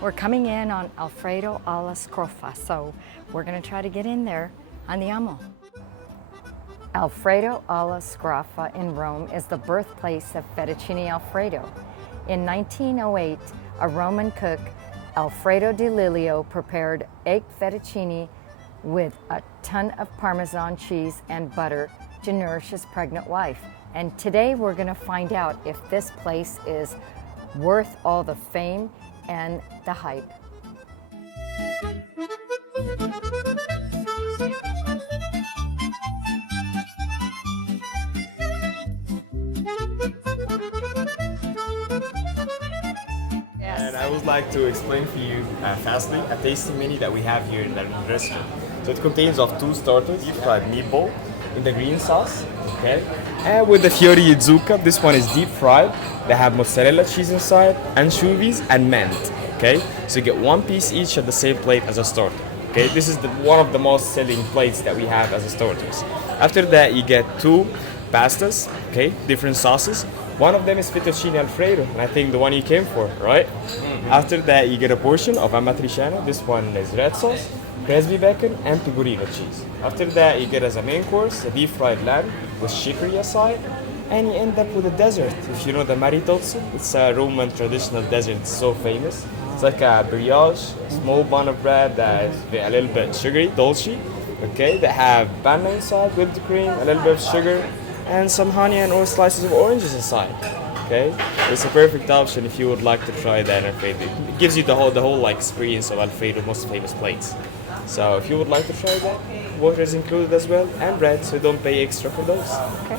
We're coming in on Alfredo Alla Scrofa, so we're going to try to get in there. Andiamo. Alfredo Alla Scrofa in Rome is the birthplace of Fettuccine Alfredo. In 1908, a Roman cook, Alfredo di Lilio, prepared egg fettuccine with a ton of Parmesan cheese and butter to nourish his pregnant wife. And today we're going to find out if this place is worth all the fame and the hype. And I would like to explain for you fastly a tasting menu that we have here in the restaurant. So it contains of 2 starters, deep fried meatball in the green sauce, okay? And with the fiori di zucca, this one is deep fried. They have mozzarella cheese inside, anchovies, and mint, okay? So you get 1 piece each at the same plate as a starter, okay? This is one of the most selling plates that we have as a starters. After that, you get 2 pastas, okay? Different sauces. One of them is Fettuccine Alfredo, and I think the one you came for, right? Mm-hmm. After that, you get a portion of amatriciana. This one is red sauce, Presby bacon, and pecorino cheese. After that, you get as a main course a deep fried lamb with chicory aside, and you end up with a dessert. If you know the maritozzo, it's a Roman traditional dessert. It's so famous. It's like a brioche, a small bun of bread that is a little bit sugary, dolce. Okay, they have panna inside, whipped cream, a little bit of sugar, and some honey and or slices of oranges inside. Okay, it's a perfect option if you would like to try that Alfredo. It gives you the whole like experience of Alfredo most famous plates. So if you would like to try that, water is included as well and bread, so don't pay extra for those. Okay.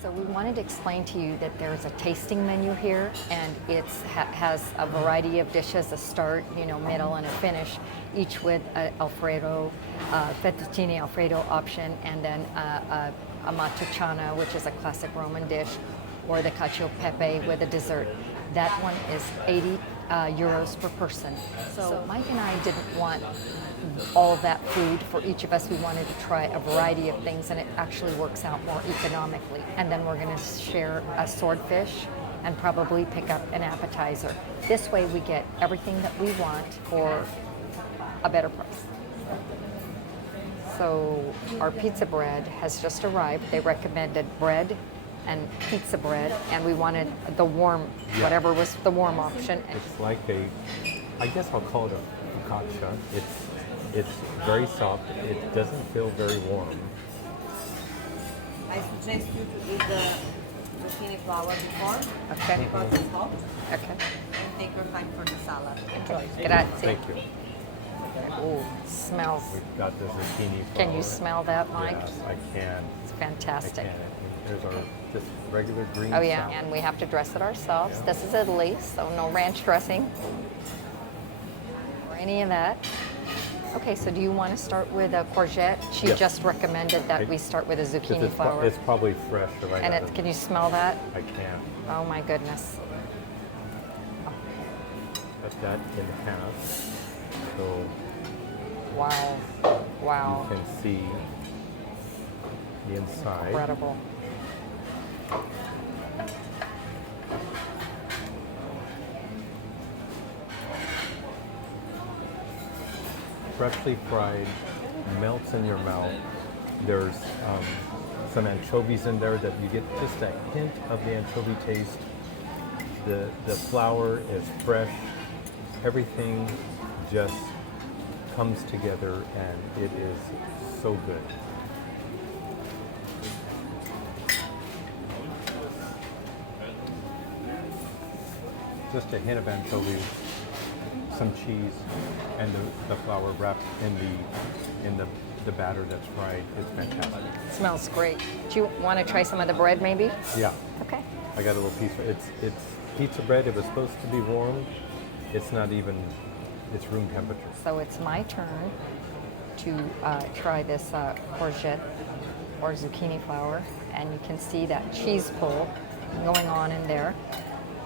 So we wanted to explain to you that there's a tasting menu here, and it has a variety of dishes, a start, middle, and a finish, each with a fettuccine Alfredo option, and then a matriciana, which is a classic Roman dish, or the cacio e pepe with a dessert. That one is 80 euros per person. So Mike and I didn't want all that food for each of us. We wanted to try a variety of things, and it actually works out more economically. And then we're going to share a swordfish and probably pick up an appetizer. This way we get everything that we want for a better price. So our pizza bread has just arrived. They recommended bread and pizza bread, and we wanted the warm, whatever was the warm option. It's like I guess I'll call it a focaccia. It's very soft. It doesn't feel very warm. I suggest you to eat the zucchini flour before, Okay. because it's hot, Okay. and take your time for the salad. Enjoy. Grazie. Thank you. Ooh, smells. We've got the zucchini flour. Can you smell that, Mike? Yes, I can. It's I fantastic. can. There's our just regular green Oh yeah, salad. and we have to dress it ourselves. Yeah. This is Italy, so no ranch dressing or any of that. Okay, so do you want to start with a courgette? She Yes. just recommended that we start with a 'Cause zucchini it's, flower. it's probably fresh right And out of can you smell that? I can. Oh my goodness. Cut that in half. So Wow. Wow. you can see the inside. Incredible. Freshly fried, melts in your mouth. There's some anchovies in there that you get just a hint of the anchovy taste. The flour is fresh. Everything just comes together, and it is so good. Just a hint of anchovies, some cheese, and the flour wrapped in the batter that's fried. It's fantastic. Smells great. Do you want to try some of the bread maybe? Yeah, Okay. I got a little piece. It's pizza bread. It was supposed to be warm. It's not even. It's room temperature. So it's my turn to try this courgette or zucchini flower, and you can see that cheese pull going on in there.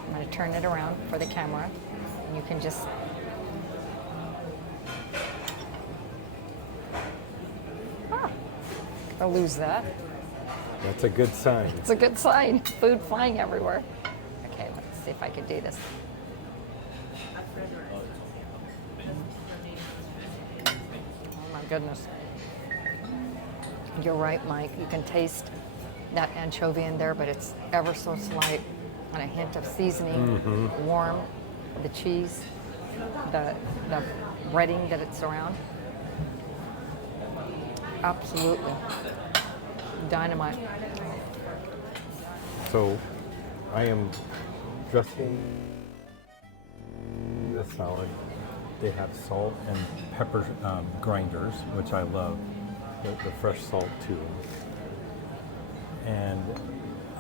I'm going to turn it around for the camera, and you can just I'll lose that. That's a good sign. It's a good sign. Food flying everywhere. Okay, let's see if I can do this. Oh my goodness. You're right, Mike. You can taste that anchovy in there, but it's ever so slight, and a hint of seasoning, warm, the cheese, the breading that it's around. Absolutely. Dynamite. So I am dressing the salad. They have salt and pepper grinders, which I love, the fresh salt too. And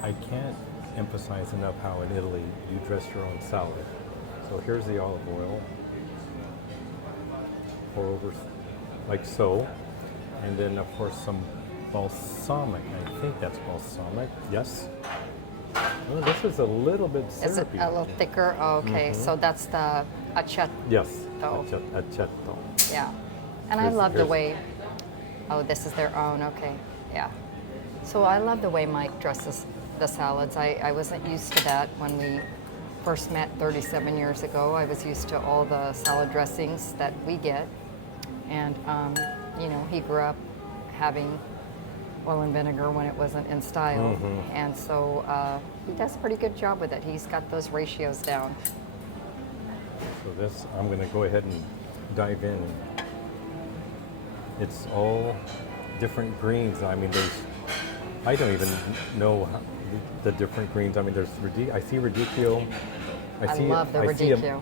I can't emphasize enough how in Italy you dress your own salad. So here's the olive oil. Pour over like so. And then of course some balsamic. I think that's balsamic. Yes. Oh, this is a little bit syrupy. Is it a little thicker? Oh, okay, so that's the aceto. Yes. Oh. Aceto. Yeah. And I Here's- love the here's- way, oh, this is their own, okay, yeah. So I love the way Mike dresses the salads. I wasn't used to that when we first met 37 years ago. I was used to all the salad dressings that we get. And, you know, he grew up having oil and vinegar when it wasn't in style. And so he does a pretty good job with it. He's got those ratios down. So this, I'm going to go ahead and dive in. It's all different greens. I mean, I don't even know the different greens. I mean, I see radicchio. I love the see radicchio.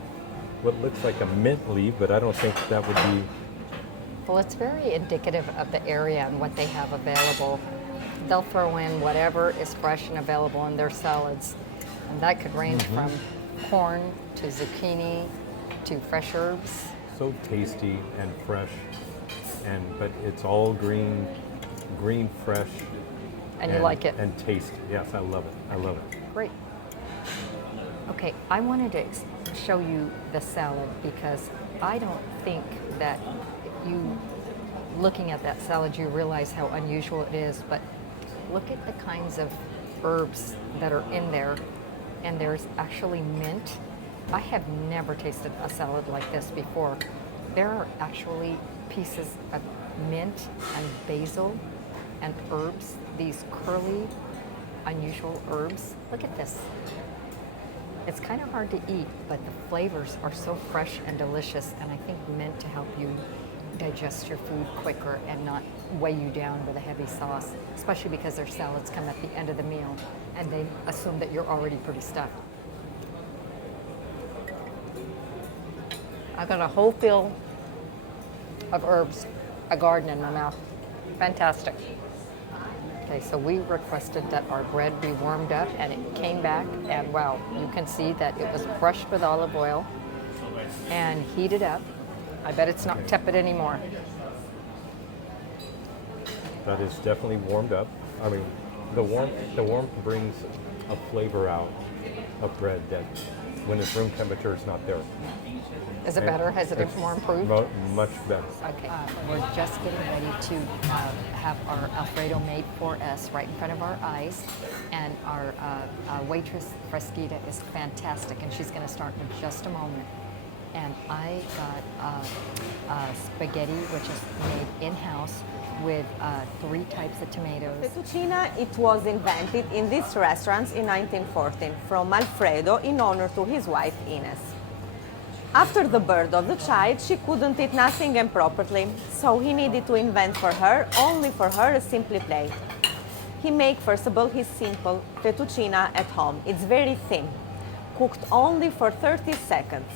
what looks like a mint leaf, but I don't think that would be. Well, it's very indicative of the area and what they have available. They'll throw in whatever is fresh and available in their salads. And that could range from corn to zucchini to fresh herbs. So tasty and fresh, but it's all green, fresh. And you like it. And taste. Yes, I love it. I love it. Great. Okay, I wanted to show you the salad because I don't think that you, looking at that salad, you realize how unusual it is, but look at the kinds of herbs that are in there, and there's actually mint. I have never tasted a salad like this before. There are actually pieces of mint and basil and herbs, these curly, unusual herbs. Look at this. It's kind of hard to eat, but the flavors are so fresh and delicious, and I think meant to help you digest your food quicker and not weigh you down with a heavy sauce, especially because their salads come at the end of the meal, and they assume that you're already pretty stuffed. I've got a whole field of herbs, a garden in my mouth. Fantastic. Okay, so we requested that our bread be warmed up, and it came back, and wow, you can see that it was brushed with olive oil and heated up. I bet it's not tepid anymore. That is definitely warmed up. I mean, the warmth brings a flavor out of bread that when it's room temperature is not there. Is it better? Has it more improved? Much better. Okay, we're just getting ready to have our Alfredo made for us right in front of our eyes. And our waitress, Fresquita, is fantastic, and she's going to start in just a moment. And I got spaghetti, which is made in-house with 3 types of tomatoes. Fettuccine, it was invented in this restaurant in 1914 from Alfredo in honor to his wife Ines. After the birth of the child, she couldn't eat nothing improperly, so he needed to invent only for her, a simple plate. He made, first of all, his simple fettuccine at home. It's very thin, cooked only for 30 seconds.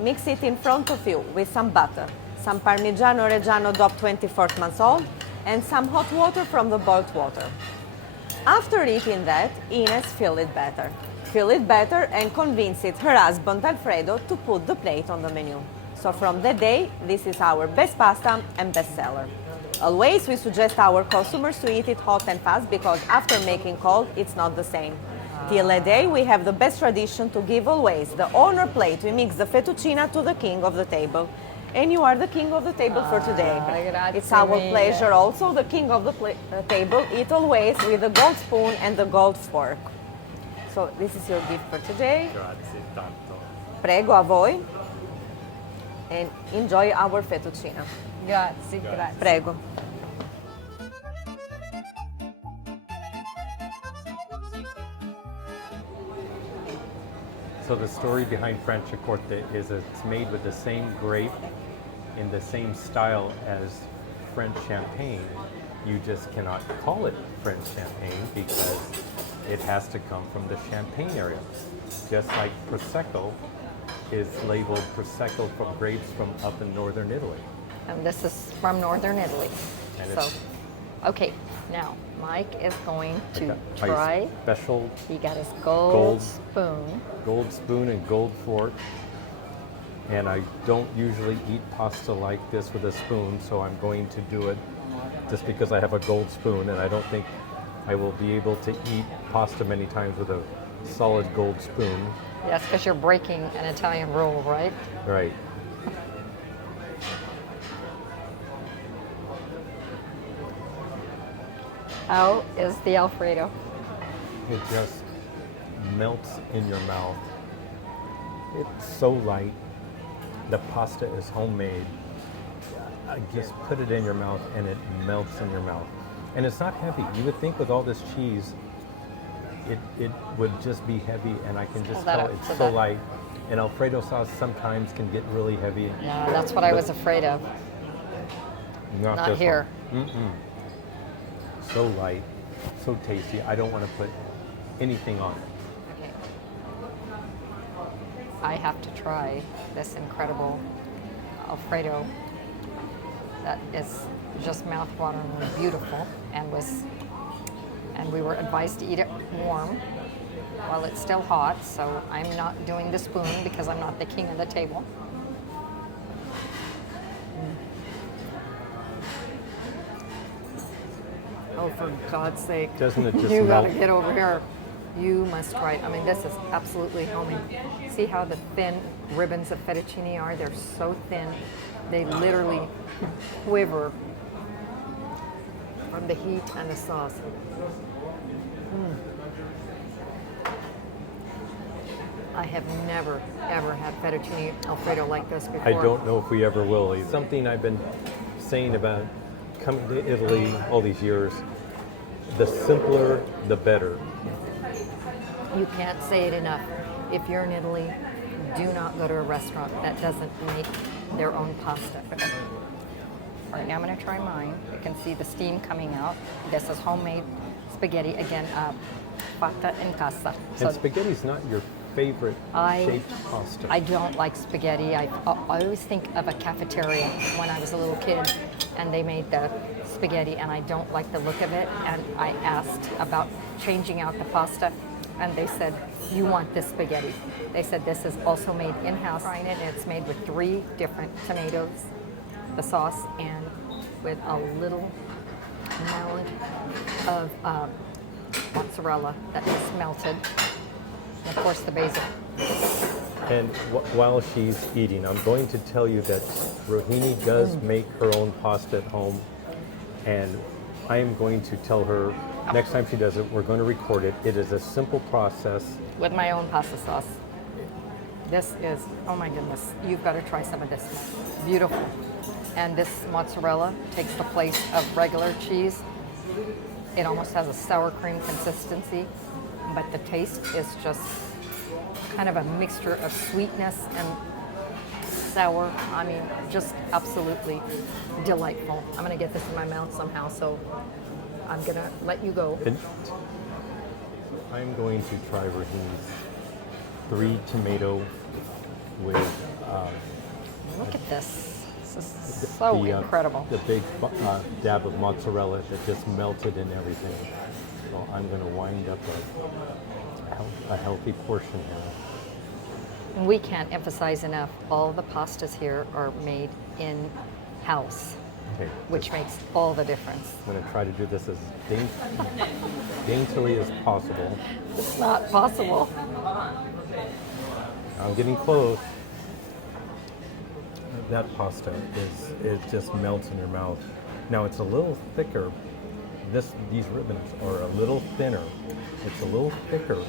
Mix it in front of you with some butter, some Parmigiano Reggiano DOP 24 months old, and some hot water from the boiled water. After eating that, Ines feel it better and convinced her husband Alfredo to put the plate on the menu. So from that day, this is our best pasta and best seller. Always we suggest our customers to eat it hot and fast because after making cold, it's not the same. Till a day, we have the best tradition to give always the honor plate. We mix the fettuccine to the king of the table. And you are the king of the table for today. grazie It's our mille. pleasure also. The king of the table eat always with a gold spoon and a gold fork. So this is your gift for today. Grazie tanto. Prego, a voi. And enjoy our fettuccine. Grazie, grazie. Prego. So the story behind Franciacorta is it's made with the same grape in the same style as French champagne. You just cannot call it French champagne because it has to come from the Champagne area. Just like Prosecco is labeled Prosecco from grapes from up in northern Italy. And this is from northern Italy. And So, it's- okay, now Mike is going to My try. special He got his gold Gold. spoon. gold spoon and gold fork. And I don't usually eat pasta like this with a spoon, so I'm going to do it just because I have a gold spoon, and I don't think I will be able to eat pasta many times with a solid gold spoon. Yes, because you're breaking an Italian rule, right? Right. How is the Alfredo? It just melts in your mouth. It's so light. The pasta is homemade. I just put it in your mouth and it melts in your mouth. And it's not heavy. You would think with all this cheese, it would just be heavy, and I can just Hold that tell up it's to so that. light. And Alfredo sauce sometimes can get really heavy. No, that's what I was afraid of. Not this here. one. So light, so tasty. I don't want to put anything on it. Okay. I have to try this incredible Alfredo that is just mouth-wateringly beautiful and we were advised to eat it warm while it's still hot, so I'm not doing the spoon because I'm not the king of the table. Oh, for God's sake. Doesn't it just You gotta melt? get over here. You must try it. I mean, this is absolutely homey. See how the thin ribbons of fettuccine are? They're so thin. They literally quiver from the heat and the sauce. I have never, ever had fettuccine Alfredo like this before. I don't know if we ever will either. Something I've been saying about coming to Italy all these years, the simpler, the better. You can't say it enough. If you're in Italy, do not go to a restaurant that doesn't make their own pasta. All right, now I'm going to try mine. You can see the steam coming out. This is homemade spaghetti, again, fatta in casa. And spaghetti's not your favorite shaped pasta. I don't like spaghetti. I always think of a cafeteria when I was a little kid, and they made the spaghetti, and I don't like the look of it. And I asked about changing out the pasta, and they said, you want this spaghetti. They said this is also made in-house. Trying it, and it's made with 3 different tomatoes, the sauce, and with a little melon of mozzarella that is melted. And of course, the basil. And while she's eating, I'm going to tell you that Rohini does make her own pasta at home, and I am going to tell her next time she does it, we're going to record it. It is a simple process. With my own pasta sauce. This is, oh my goodness, you've got to try some of this. Beautiful. And this mozzarella takes the place of regular cheese. It almost has a sour cream consistency, but the taste is just kind of a mixture of sweetness and sour. I mean, just absolutely delightful. I'm gonna get this in my mouth somehow, so I'm gonna let you go. And I'm going to try Rohini's 3 tomato with Look at this. This is so incredible. The big dab of mozzarella that just melted and everything. So I'm going to wind up a healthy portion here. We can't emphasize enough, all the pastas here are made in-house, Okay, which makes all the difference. I'm going to try to do this as daintily as possible. It's not possible. I'm getting close. that pasta is it just melts in your mouth. Now it's a little thicker. These ribbons are a little thinner. It's a little thicker,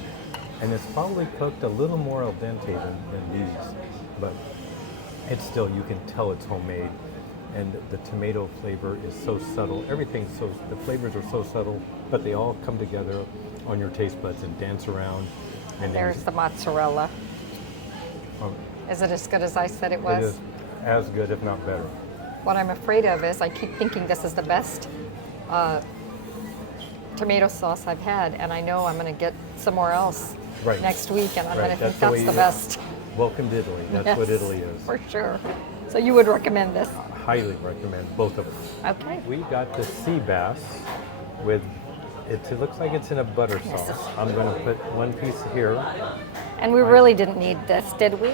and it's probably cooked a little more al dente than these, but it's still, you can tell it's homemade. And the tomato flavor is so subtle. The flavors are so subtle, but they all come together on your taste buds and dance around. And There's the mozzarella. Is it as good as I said it was? It is as good, if not better. What I'm afraid of is I keep thinking this is the best tomato sauce I've had, and I know I'm going to get somewhere else Right. next week, and I'm going to think the that's way the best. Welcome to Italy. That's what Yes, Italy is. for sure. So you would recommend this? Highly recommend both of them. Okay. We got the sea bass with, it looks like it's in a butter Yes. sauce. I'm going to put one piece here, And we really didn't need this, did we?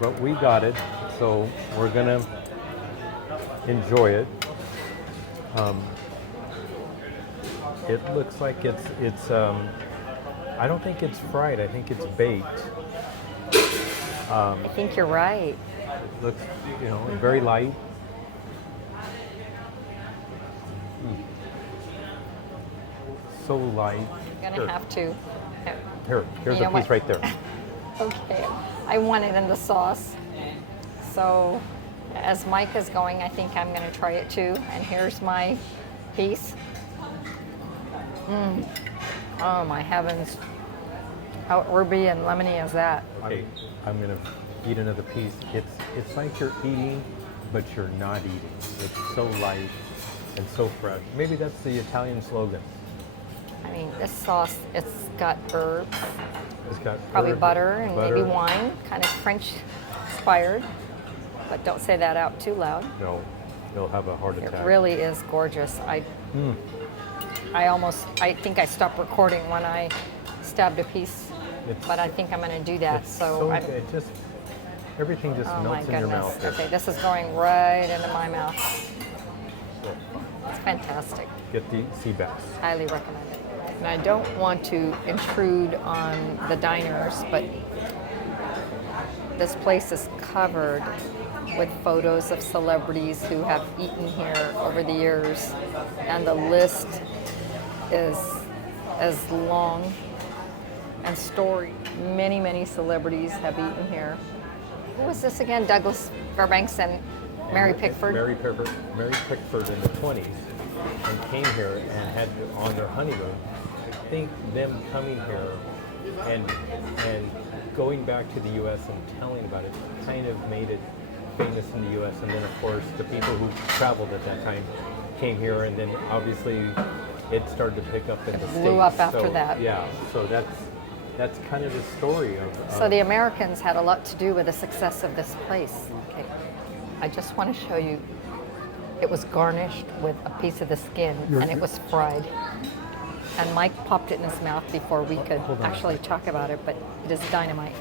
but we got it, so we're going to enjoy it. It looks like it's I don't think it's fried. I think it's baked. I think you're right. Looks, very light. So light. You're going to have to. Here's You a know piece what? right there. Okay. I want it in the sauce. So as Mike is going, I think I'm going to try it too. And here's my piece. Oh my heavens. How herby and lemony is that? Okay, I'm gonna eat another piece. It's like you're eating, but you're not eating. It's so light and so fresh. Maybe that's the Italian slogan. I mean, this sauce, it's got herbs, It's got probably herb, butter and butter. maybe wine, kind of French inspired. But don't say that out too loud. No, you'll have a heart It attack. really is gorgeous. I think I stopped recording when I stabbed a piece, but I think I'm going to do that. It's So I'm, good. Everything just oh my melts in your goodness. mouth. Okay, this is going right into my mouth. It's fantastic. Get the sea bass. Highly recommend it. And I don't want to intrude on the diners, but this place is covered with photos of celebrities who have eaten here over the years, and the list is as long and storied. Many, many celebrities have eaten here. Who was this again? Douglas Fairbanks and Mary Pickford? Mary Pickford in the 20s and came here and had on their honeymoon. I think them coming here and going back to the U.S. and telling about it kind of made it famous in the U.S. And then of course the people who traveled at that time came here, and then obviously it started to pick up in the States. Blew up after So, that. Yeah, so that's kind of the story of. So the Americans had a lot to do with the success of this place. Okay, I just want to show you. It was garnished with a piece of the skin, and it was fried. And Mike popped it in his mouth before we could Hold on a actually talk about it, but it is dynamite.